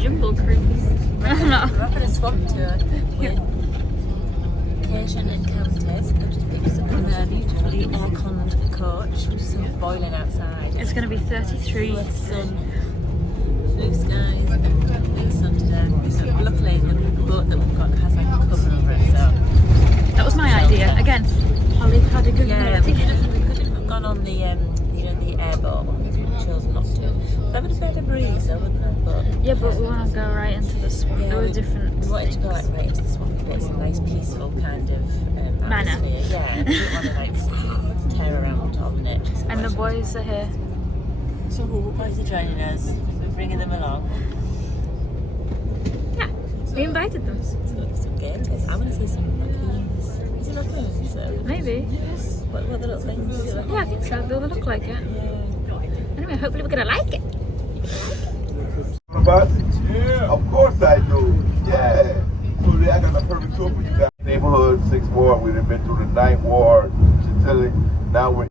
Jungle Cruise. We're having a swamp tour with Occasion Encounters. I've just picked us up in a beautifully air-conned coach, which is boiling outside. It's going to be 33. With sun, blue skies, big sun today. So luckily the boat that we've got has like a cover over it, so... That was my idea. Again, Holly had a good Yeah, we idea. could have gone on the, the airboat, but we chose not to. That would have been a breeze though, wouldn't it? But Yeah, but we want to go right into the swamp. There were different we wanted to go things. like right into the swamp, but it's a nice peaceful kind of Manner. atmosphere. Yeah, we didn't want to like tear around all the nature. And the boys are here. So the boys are joining us. We're bringing them along. Yeah, we invited them. So some gators. I want to see some raccoons. Is it raccoons? Maybe. What are the little things? Is it Yeah, I think so. They'll look like it. Yeah. Anyway, hopefully we're going to like it. Bus? Yeah. Of course I do. Yeah. So I got the perfect tour for you guys. Neighborhood, 6th Ward. We've been through the 9th Ward, Chantilly. Now we're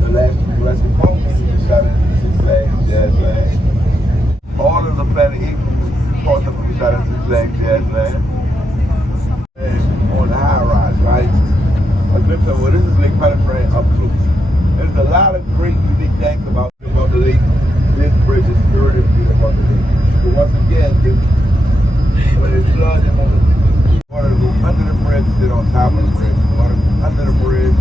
the last Jurassic Park movie shot in Six Flags Jazzland. All of the Planet Eagles parts of them shot in Six Flags Jazzland. And on the high rise, right? A glimpse of what this is Lake Pontchartrain up close. There's a lot of great unique things about the lake. This bridge is very beautiful about the lake. But once again, when it's flooded, water to go under the bridge, sit on top of the bridge. Water under the bridge,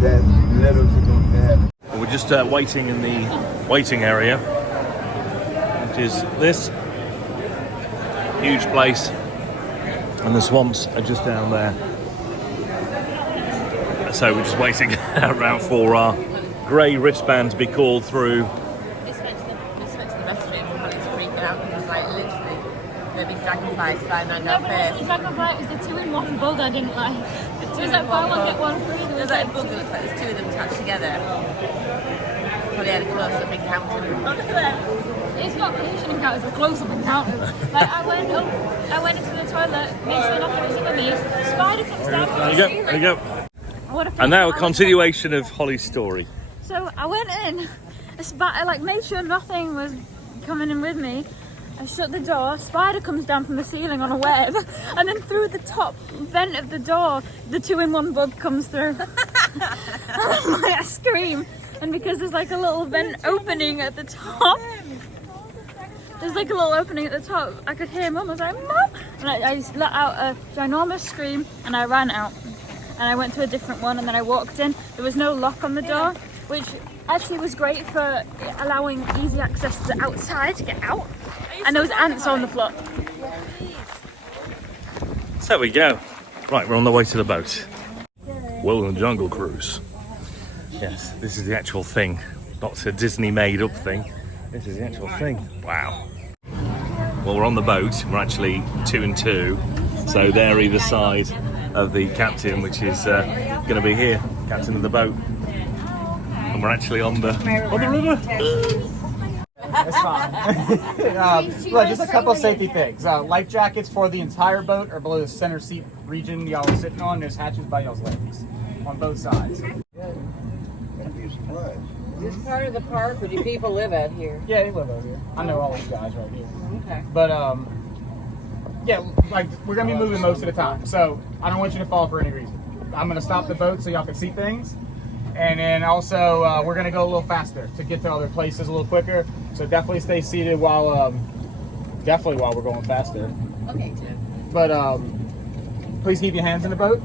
that's little to go down. We're just waiting in the waiting area, which is this huge place, and the swamps are just down there. So we're just waiting around for our grey wristband to be called through. This makes the best of it when Holly's freaking out because it's like literally the big dragonflies flying around our face. The dragonfly was the 2-in-1 bug I didn't like. It was like buy one get one free. There's like a bug that looks like there's two of them attached together. Holly had a close-up encounter. It's not Asian encounters, it's close-up encounters. Like I went into the toilet, made sure nothing was in the me. Spider comes down from the ceiling. There you go. What And now a continuation of Holly's story. So I went in, I like made sure nothing was coming in with me. I shut the door, spider comes down from the ceiling on a web, and then through the top vent of the door, the 2-in-1 bug comes through. I scream, and because there's like a little vent opening at the top, I could hear Mum. I was like, Mum! And I just let out a ginormous scream, and I ran out. And I went to a different one, and then I walked in. There was no lock on the door, which actually was great for allowing easy access to the outside to get out. And there was ants on the floor. So there we go. Right, we're on the way to the boat. Welcome to Jungle Cruise. Yes, this is the actual thing. Not a Disney made up thing. This is the actual thing. Wow. Well, we're on the boat. We're actually 2 and 2. So they're either side of the captain, which is going to be here, captain of the boat. And we're actually on the river. It's fine. Look, just a couple safety things. Life jackets for the entire boat or below the center seat region y'all are sitting on. There's hatches by y'all's legs on both sides. This part of the park, or do people live out here? Yeah, they live over here. I know all these guys right here. Okay. But yeah, like we're gonna be moving most of the time, so I don't want you to fall for any reason. I'm gonna stop the boat so y'all can see things, and then also we're gonna go a little faster to get to other places a little quicker. So definitely stay seated while we're going faster. Okay, Tim. But please keep your hands in the boat.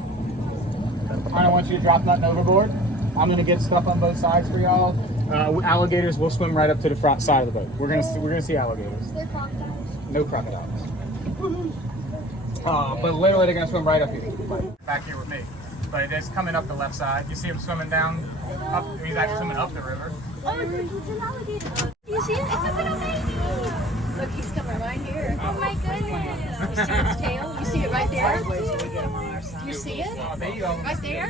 I don't want you to drop nothing overboard. I'm gonna get stuff on both sides for y'all. Alligators will swim right up to the front side of the boat. We're gonna see alligators. No crocodiles. But literally they're gonna swim right up here, back here with me. But it's coming up the left side. You see him swimming down. He's actually swimming up the river. Oh, it's an alligator. You see it? It's a little baby. Look, he's coming right here. Oh my goodness. You see its tail? You see it right there? You see it? There you go. Right there?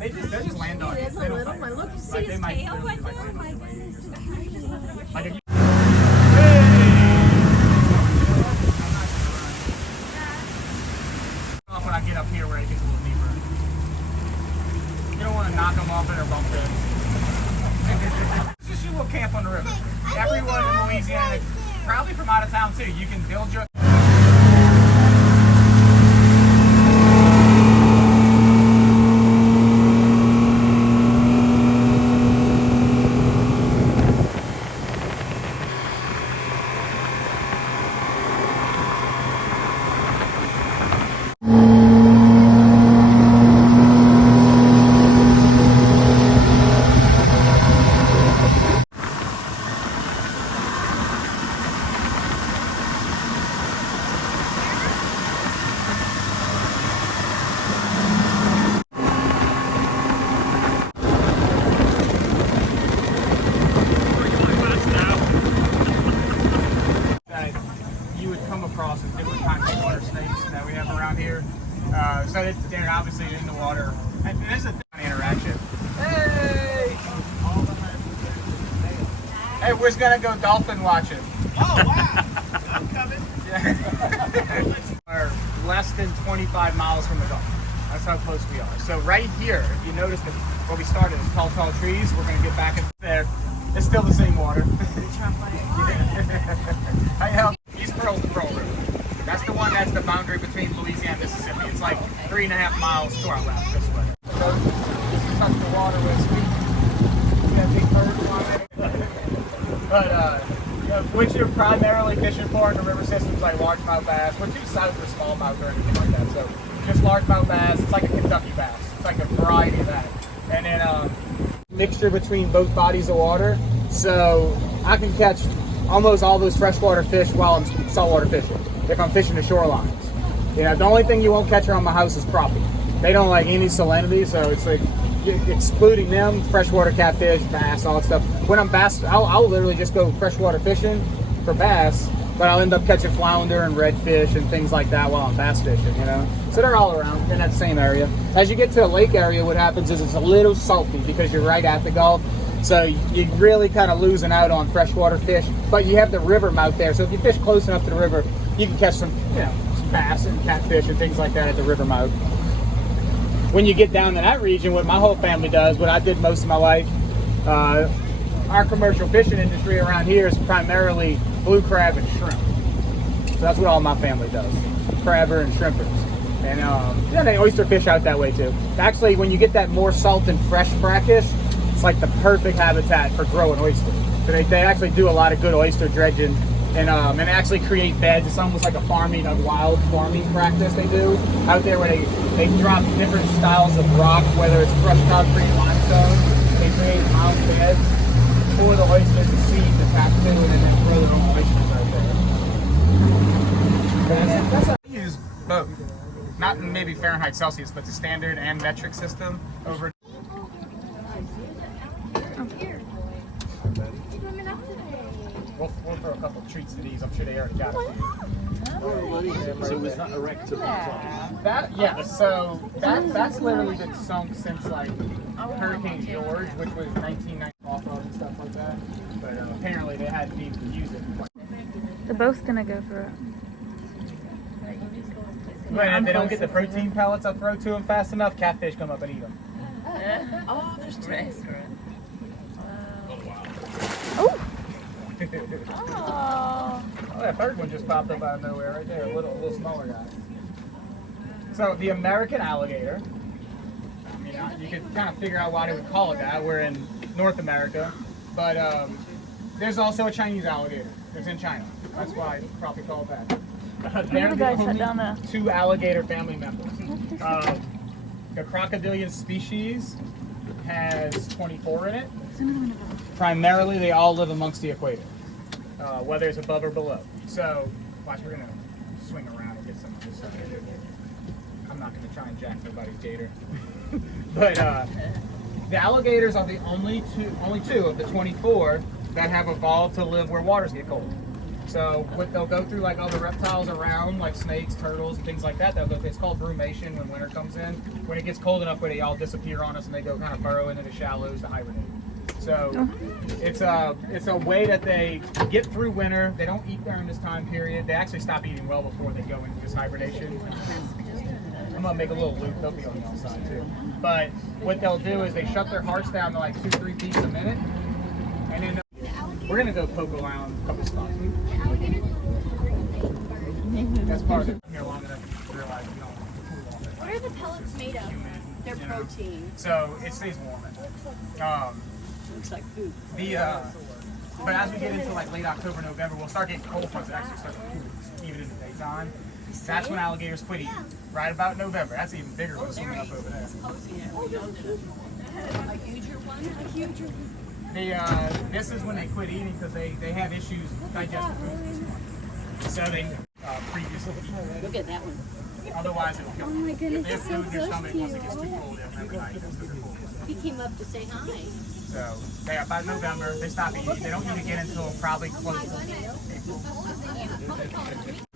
They just land on it. It's a little one. Look, you see Like, its they might tail really right just, like, there? Oh land my on it. goodness. Like if you off when I get up here where it gets a little deeper. You don't want to knock them off it or bump it. Just you a camp on the river. Everyone in Louisiana, probably from out of town too, you can build your across the different kinds of water snakes that we have around here. So they're obviously in the water. And there's a interaction. Hey! Hey, we're just gonna go dolphin watching. Oh, wow. I'm coming. We're less than 25 miles from the Gulf. That's how close we are. So right here, if you notice that where we started is tall trees, we're gonna get back in there. It's still the same water. I know. East Pearl River. That's the one that's the boundary between Louisiana and Mississippi. It's like 3.5 miles to our left this way. So this is touch the water with sweet. We got big birds on it. But what you're primarily fishing for in the river systems like largemouth bass. We're too south for smallmouth or anything like that. So just largemouth bass. It's like a Kentucky bass. It's like a variety of that. And then mixture between both bodies of water. So I can catch almost all those freshwater fish while I'm saltwater fishing. If I'm fishing the shorelines, you know, the only thing you won't catch around my house is crappie. They don't like any salinity, so it's like excluding them, freshwater catfish, bass, all that stuff. When I'm bass, I'll literally just go freshwater fishing for bass, but I'll end up catching flounder and redfish and things like that while I'm bass fishing, you know. So they're all around in that same area. As you get to a lake area, what happens is it's a little salty because you're right at the Gulf. So you're really kind of losing out on freshwater fish, but you have the river mouth there. So if you fish close enough to the river, you can catch some, you know, some bass and catfish and things like that at the river mouth. When you get down to that region, what my whole family does, what I did most of my life, our commercial fishing industry around here is primarily blue crab and shrimp. So that's what all my family does, crabber and shrimpers. And yeah, they oyster fish out that way too. Actually, when you get that more salt and fresh brackish, it's like the perfect habitat for growing oysters. So they actually do a lot of good oyster dredging and actually create beds. It's almost like a farming, a wild farming practice they do out there where they drop different styles of rock, whether it's crushed concrete, limestone. They create mound beds for the oysters to seed to tap to and then grow their own oysters out there. That's how I use both. Not maybe Fahrenheit, Celsius, but the standard and metric system over. We'll throw a couple treats to these. I'm sure they already got a few. So was that erect to the top? That, yeah, so that's literally been sunk since like Hurricane George, which was 1990 off of and stuff like that. But apparently they hadn't even used it. They're both gonna go for it. But if they don't get the protein pellets I throw to them fast enough, catfish come up and eat them. Oh, there's two. Oh, that third one just popped up out of nowhere right there, a little smaller guy. So the American alligator, I mean, you could kind of figure out why they would call it that. We're in North America, but there's also a Chinese alligator. It's in China. That's why it's probably called that. They're the only two alligator family members. The crocodilian species has 24 in it. Primarily, they all live amongst the equator, whether it's above or below. So, watch, we're gonna swing around and get some of this stuff. I'm not gonna try and jack nobody's gator, but the alligators are the only two of the 24 that have evolved to live where waters get cold. So what they'll go through, like all the reptiles around, like snakes, turtles, and things like that, they'll go through. It's called brumation when winter comes in. When it gets cold enough where they all disappear on us and they go kind of burrow into the shallows to hibernate. So it's a way that they get through winter. They don't eat during this time period. They actually stop eating well before they go into this hibernation. I'm gonna make a little loop. They'll be on the outside too. But what they'll do is they shut their hearts down to like 2-3 beats a minute, and then We're gonna go poke around a couple spots. That's part of it. Here long enough to realize we don't cool off it. What are the pellets made of? They're You know? protein. So it stays warm. Looks like food. But as we get into like late October, November, we'll start getting cold fronts that actually start to cool, even in the daytime. That's when alligators quit eating. Right about November. That's even bigger one swimming up over there. A huger one? A huger one. This is when they quit eating because they have issues digesting food. So they previously eat. Look at that one. Otherwise it'll kill them. Oh my goodness, If they have it's so food in their close stomach, to once it you. gets too cold, they'll never eat because they're cold. He came up to say hi. So by November, they stop eating. They don't eat again until probably close to April.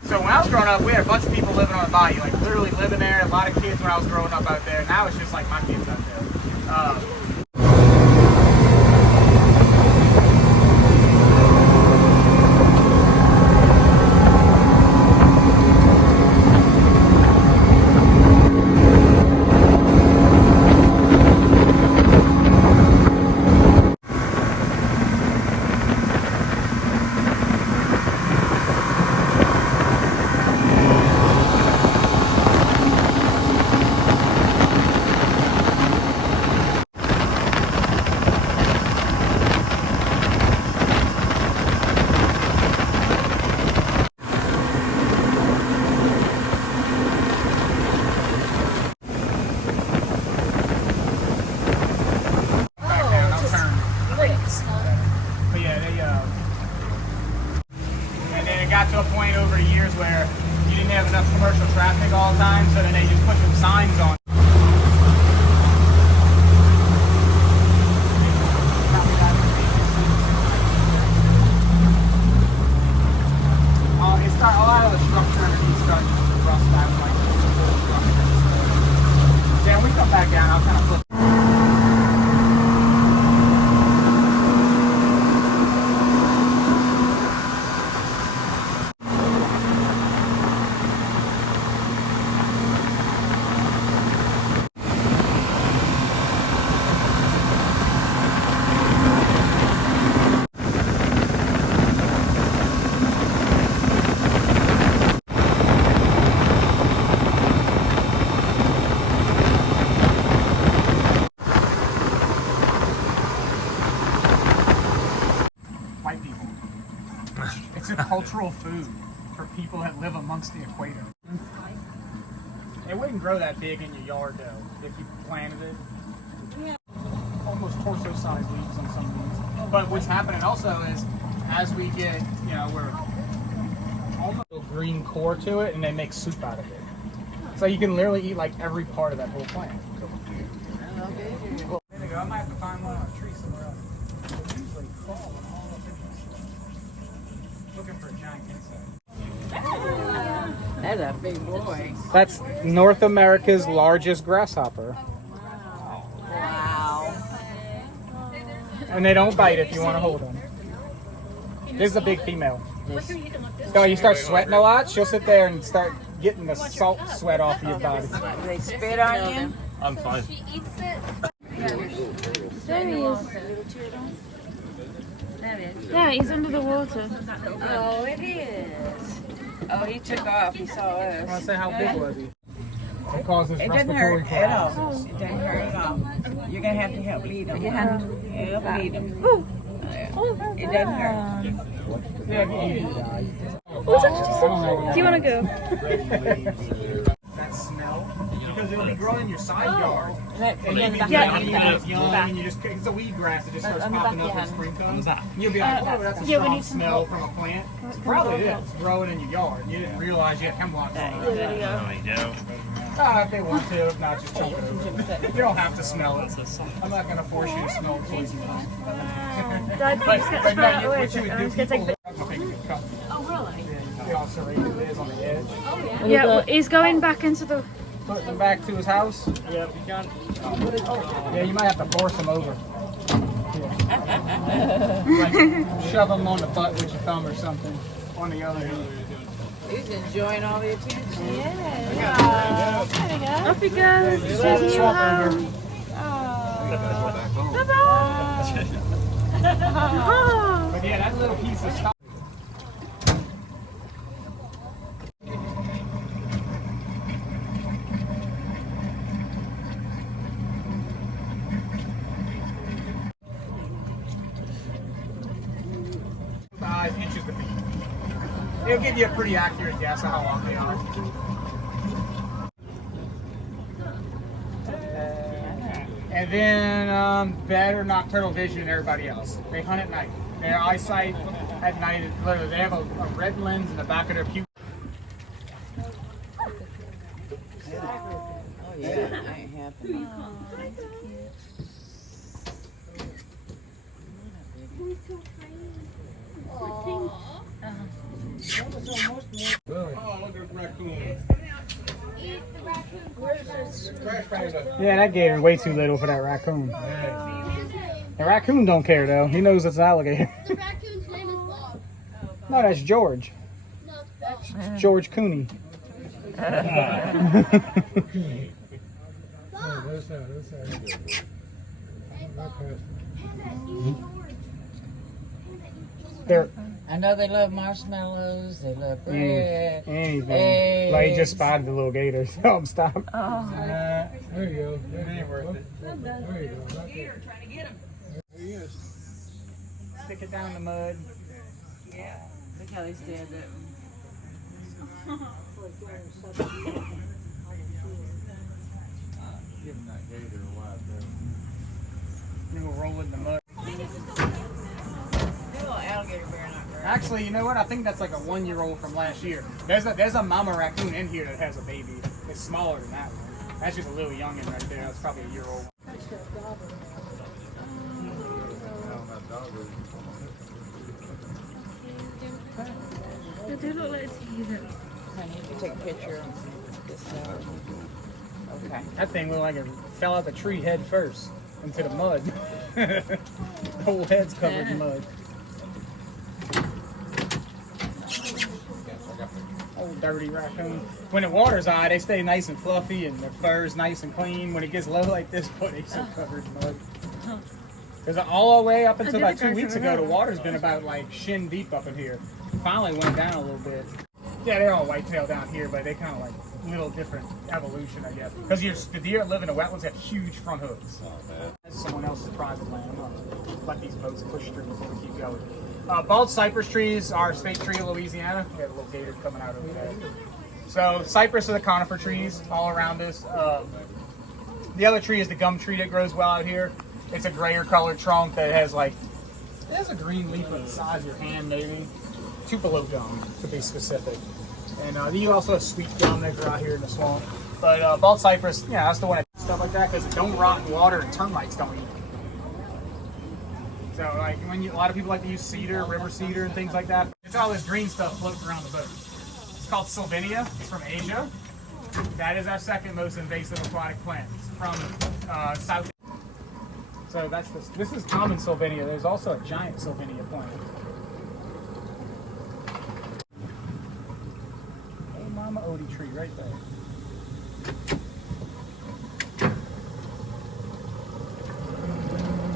So when I was growing up, we had a bunch of people living on the bayou, like literally living there. A lot of kids when I was growing up out there. Now it's just like my kids out there. But yeah, and then it got to a point over the years where you didn't have enough commercial traffic all the time, so then they just put some signs on. A lot of the structure underneath starts to rust out, like structure. Yeah, when we come back down, I'll kind of flip. White people. It's a cultural food for people that live amongst the equator. It wouldn't grow that big in your yard though, if you planted it. Yeah. Almost torso-sized leaves on some of these. But what's happening also is, as we get, we're almost a green core to it, and they make soup out of it. So you can literally eat like every part of that whole plant. Well, there you go. I might have to find one on a tree somewhere else. They usually crawl all up in this stuff. Looking for a giant insect. That's a big boy. That's North America's largest grasshopper. Wow. And they don't bite if you want to hold them. This is a big female. So you start sweating a lot, she'll sit there and start getting the salt sweat off of your body. They spit on you? I'm fine. There he is. Yeah, he's under the water. Oh, it is. Oh, he took off. He saw I us. want to say how big was he? It causes It doesn't respiratory hurt at all. problems. It doesn't hurt at all. You're gonna have to help lead them. Help lead them. It doesn't hurt. Yeah, you Do you want to go? that smell, because it'll be growing in your side yard. And you can Yeah. it's young, and you just, it's a weed grass that just starts popping up when spring comes. You'll be like, oh, that's a Yeah, we strong need some smell from a plant. Probably it is, growing in your yard. You didn't realize you had hemlock on it. No, you don't. If they want to, if not, just chunk it over. You don't have to smell it. I'm not going to force you to smell poison. Dad, But, just get but the no, out of the way. what you would I'm do, just gonna take people, I'm gonna take a good cut. Oh, really? See how serrated it is on the edge? Yeah, well, he's going back into the. Put him back to his house. Yep, you can. Yeah, you might have to force him over. Like, shove him on the butt with your thumb or something. On the other hand. He's enjoying all the attention. Off he goes. Taking you home. Bye-bye. But yeah, size inches to feet. It'll give you a pretty accurate guess of how long they are. And then better nocturnal vision than everybody else. They hunt at night. Their eyesight at night is literally, they have a red lens in the back of their pupil. Oh yeah, that ain't happening. Oh, look at the raccoon. Yeah, that gator way too little for that raccoon. The raccoon don't care though. He knows it's an alligator. The raccoon's name is Bob. No, that's George. No, it's Bob. George Cooney. They're I know they love marshmallows. They love bread. anything. Eggs. Like he just spotted the little gator. Tell him stop. There you go. It ain't worth it. There you go. Right there. There he is. Stick it down in the mud. Look how they stand up. Give him that gator a wide berth. Then we'll roll it in the mud. Little alligator bear not great. Actually, you know what? I think that's like a 1-year-old from last year. There's a mama raccoon in here that has a baby. It's smaller than that one. That's just a little youngin' right there. That's probably a year old. They do look like teeth. Honey, you can take a picture of this. Okay. That thing looked like it fell out the tree head first into the mud. The whole head's covered in mud. Old dirty raccoon. When the water's high, they stay nice and fluffy and their fur's nice and clean. When it gets low like this, boy, they so covered in mud. Because all the way up until about 2 weeks ago, the water's been about like shin deep up in here. Finally went down a little bit. Yeah, they're all whitetail down here, but they kind of like little different evolution, I guess. Because the deer that live in the wetlands have huge front hooves. That's someone else's private land. I'm gonna let these boats push through before we keep going. Bald cypress trees are a state tree of Louisiana. We have a little gator coming out over there. So cypress are the conifer trees all around us. The other tree is the gum tree that grows well out here. It's a grayer colored trunk that has like, it has a green leaf of the size of your hand maybe. Tupelo gum to be specific. And you also have sweet gum that grow out here in the swamp. But bald cypress, yeah, that's the one that stuff like that because it don't rot in water and termites don't eat it. So like a lot of people like to use cedar, river cedar, and things like that. It's all this green stuff floating around the boat. It's called Sylvinia. It's from Asia. That is our second most invasive aquatic plant. It's from South. So this is common Sylvinia. There's also a giant Sylvinia plant. Hey, Mama Odie tree right there.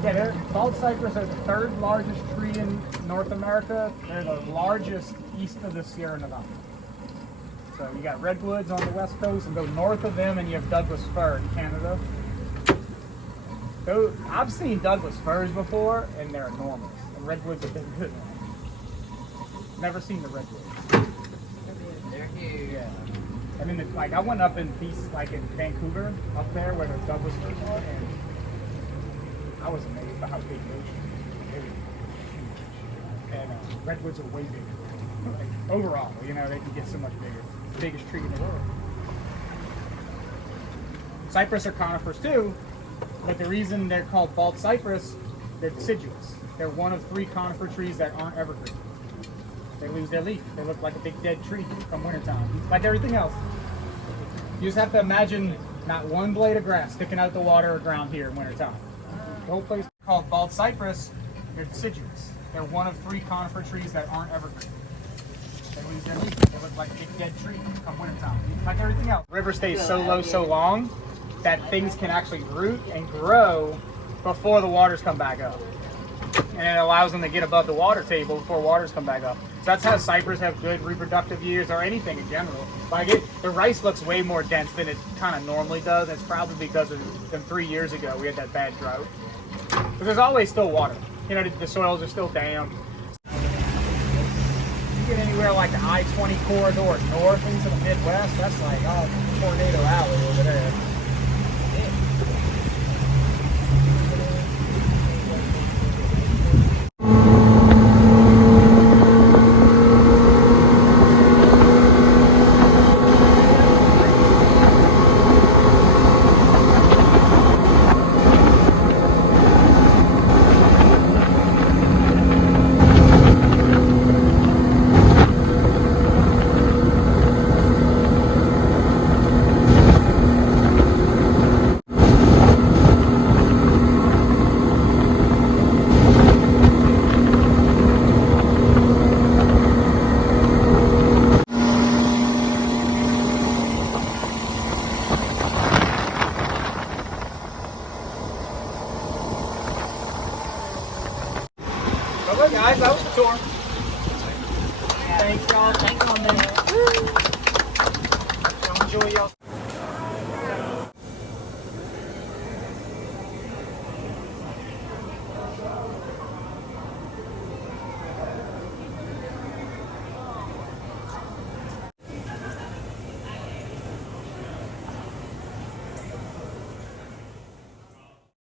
Yeah, bald cypress are the third largest tree in North America. They're the largest east of the Sierra Nevada. So you got redwoods on the west coast, and go north of them, and you have Douglas fir in Canada. So I've seen Douglas firs before, and they're enormous. And redwoods have been good. Never seen the redwoods. They're huge. Yeah. And then like I went up in in Vancouver, up there where the Douglas firs are, and I was amazed by how big those trees were. They were huge. And redwoods are way bigger. Like, overall, they can get so much bigger. The biggest tree in the world. Cypress are conifers too, but the reason they're called bald cypress, they're deciduous. They're one of 3 conifer trees that aren't evergreen. They lose their leaf. They look like a big dead tree come wintertime, like everything else. You just have to imagine not one blade of grass sticking out the water or ground here in wintertime. The whole place is called bald cypress. They're deciduous. They're one of 3 conifer trees that aren't evergreen. They lose their leaf. They look like a big dead tree come wintertime, like everything else. The river stays so low so long that things can actually root and grow before the waters come back up. And it allows them to get above the water table before waters come back up. So that's how cypress have good reproductive years, or anything in general. Like the rice looks way more dense than it kind of normally does. It's probably because of them 3 years ago we had that bad drought. But there's always still water. The soils are still damp. get anywhere like the I-20 corridor north into the Midwest, that's like, oh, Tornado Alley over there. Well, guys, that was the tour. Thanks, y'all. Thanks on there. Enjoy y'all.